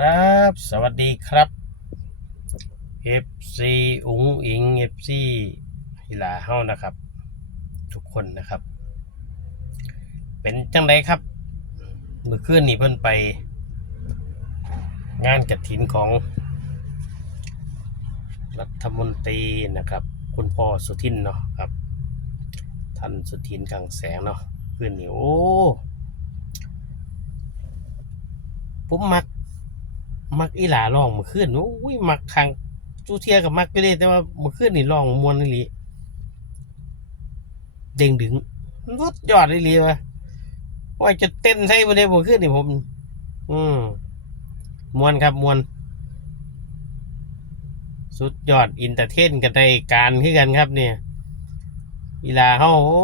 ครับ สวัสดีครับ FC อุ๋งอิง FC ฮิลาเฮานะครับ ทุกคนนะครับ เป็นจังไดครับ เมื่อคืนนี้เพิ่นไป งานกฐินของ รัฐมนตรีนะครับ คุณพ่อสุทินเนาะครับ ท่านสุทินกังแสงเนาะคืนนี้โอ้ผมมัก มักอีหลาร้องเมื่อคืนโอ้ยมักคังจูเทียกับมักไปเลยแต่ว่าเมื่อคืนนี่ร้องมวนอีหลีเด้งดึงรุดยอดอีหลีวะว่าจะเต้นใช่บ่ได้เมื่อคืนนี่ผม อืมมวนครับมวน สุดยอดอินเตอร์เทนกันได้การขึ้นกันครับ เนี่ยอีหลาเฮาโอ้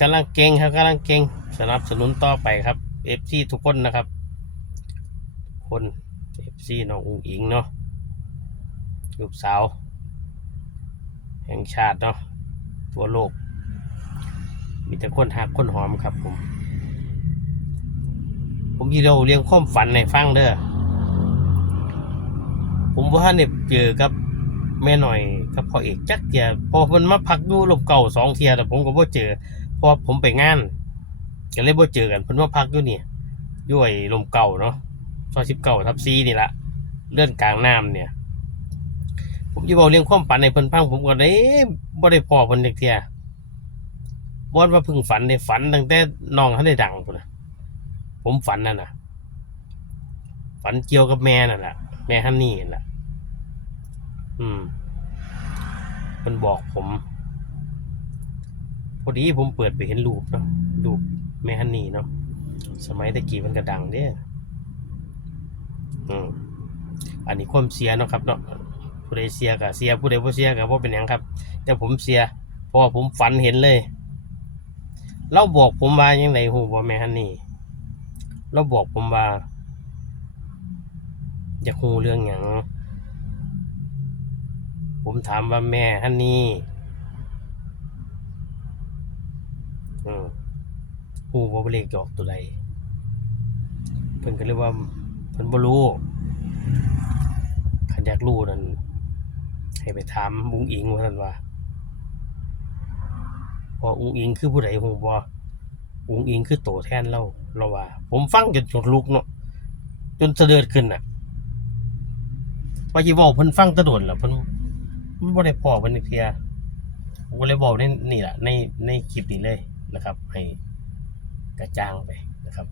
กำลังเก่งครับกำลังเก่งสนับสนุนต่อไปครับเอฟซีทุกคนนะครับ คน เอฟซีน้องอุ๋งอิงเนาะลูกสาว แห่งชาติเนาะทั่วโลก มีแต่คนหักคนหอมครับผม ผมยีเราเรียงความฝันในฟังเด้อผมว่าเนี่ยเจอกับแม่หน่อยกับพ่อเอกจักเทียพอมันมาพักอยู่ลมเก่าสองเทียแต่ผมก็บ่เจอเพราะผมไปงานก็เลยบ่เจอกันเพิ่นมาพักอยู่นี่ยู่ไอ้ลมเก่าเนาะ ซอยสิบเก้าทับซีนี่ละเลื่อนกลางน้ำเนี่ย ผมจะบอกเรื่องความฝันในเพิ่นพังผมก็ได้บ่ได้พอเพิ่นเด็กเทียบอนว่าพึ่งฝันในฝันตั้งแต่น้องเขาได้ดังพุ่นนะผมฝันนั่นน่ะ ฝันเกี่ยวกับแม่นั่นแหละแม่ฮันนี่นั่นแหละอืมเพิ่นบอกผม พอดีผมเปิดไปเห็นรูปเนาะรูปแม่ฮันนี่เนาะสมัยตะกี้มันก็ดังเด้ อืมอันนี้ความเสียเนาะครับเนาะผู้ใดเสียกับเสียผู้ใดบ่เสียกับว่าเป็นหยังครับ แต่ผมเสียเพราะว่าผมฝันเห็นเลยเราบอกผมว่ายังไงหูบ่แม่ฮันนี่เราบอกผมว่าอยากหูเรื่องหยังผมถามว่าแม่ฮันนี่หูบ่าเลขจอกตัวใดเพิ่นก็เลยกว่า เพิ่นบ่รู้คันอยากรู้นั่นให้ไปถามอุ้งอิงว่าซั่นว่าพออุ้งอิงคือผู้ใดฮู้บ่อุ้งอิงคือโตแทนเราเราว่า ผมฟังจนขนลุกเนาะจนสะดือดขึ้นน่ะว่าสิเว้าเพิ่นฟังตะโดนแล้วเพิ่นมันบ่ได้พอเพิ่นอีกเทียผมก็เลยบอกในนี่แหละในในคลิปนี้เลยนะครับ ให้กระจ่างไปนะครับ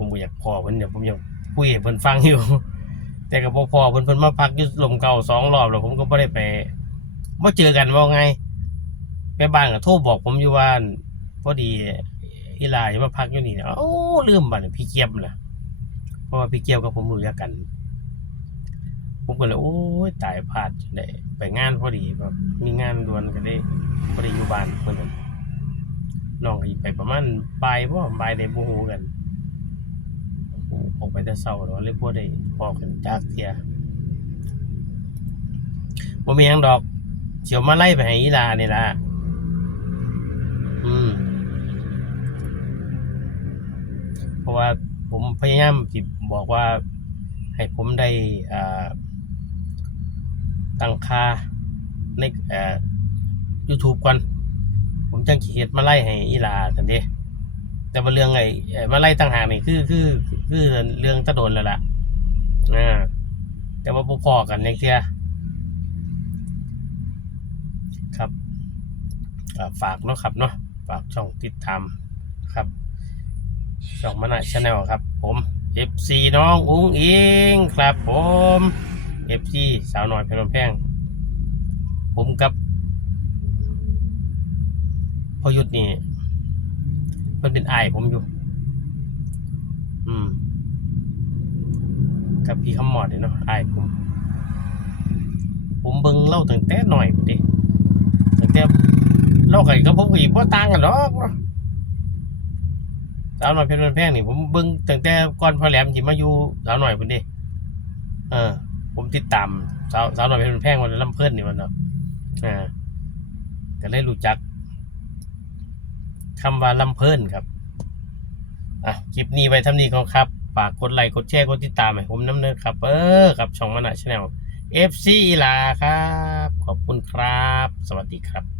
ผมบ่อยากพอเพิ่นเดี๋ยวผมอยากคุยให้เพิ่นฟังอยู่ แต่ก็บ่พอเพิ่นเพิ่นมาพักอยู่ลมเก่าสองรอบแล้วผมก็บ่ได้ไปบ่เจอกันว่าไงแม่บ้านก็โทรบอกผมอยู่ว่าพอดีอีลาจะมาพักอยู่นี่เอ้ลืมบัดนี้พี่เกียบน่ะเพราะว่าพี่เกียบกับผมรู้จักกัน ผมก็เลยโอ้ยตายพลาดจังได้ไปงานพอดีแบบมีงานด่วนก็ได้บ่ได้อยู่บ้านเพิ่นนั้นน้องก็ไปประมาณบ่ายบ่บ่ายได้บ่ฮู้กัน ออกไปแต่เศร้าแล้วเลยบ่ได้พอกันจากเทียบ่มีหยังดอกเสียวมาไล่ไปให้อีลานี่ล่ะอืม เพราะว่าผมพยายามสิบอกว่า ให้ผมได้อ่าตั้งค่าในอ่อ YouTube ก่อน ผมจังสิเฮ็ดมาไล่ให้อีลาซั่นเด้ แต่ว่าเรื่องไอ้มาไล่ต่างหากนี่คือคือคือเรื่องตะโดนแล้วล่ะอ่าแต่ว่าบ่พอกันอย่างเที่ยครับฝากเนาะครับเนาะฝากช่องติดตามครับช่องมานาชาแนลครับ ผม FC น้องอุ้งอิงครับ ผม FC สาวน้อยเพลินแพงผมกับพอยุทธนี่ มันเป็นไอายผมอยู่ อืม กับพี่คำหมอดเนี่ยเนาะไอายผม ผมเบิ่งเล่าตั้งแต่หน่อยพุ่นเดิตั้งแต่เล่ากันกับผมก็อีกบ่ต่างกันหรอกเนาะสาวหน่อยเพชรมันแพงนี่ผมเบิ่งตั้งแต่ก่อนพ่อแหลมสิมาอยู่สาวหน่อยพุ่นเดิเออ ผมติดตามสาวสาวหน่อยเพชรมันแพงวันลำเพิ่นนี่มันเนาะอ่าก็เลยรู้จัก คำว่าลำเพลินครับ อะ คลิปนี้ไว้ทำนี้ก็ครับฝากกดไลค์กดแชร์กดติดตามให้ผมน้ำเนินครับ เออกับช่องมานาชแนล FC อีลาครับ ขอบคุณครับ สวัสดีครับ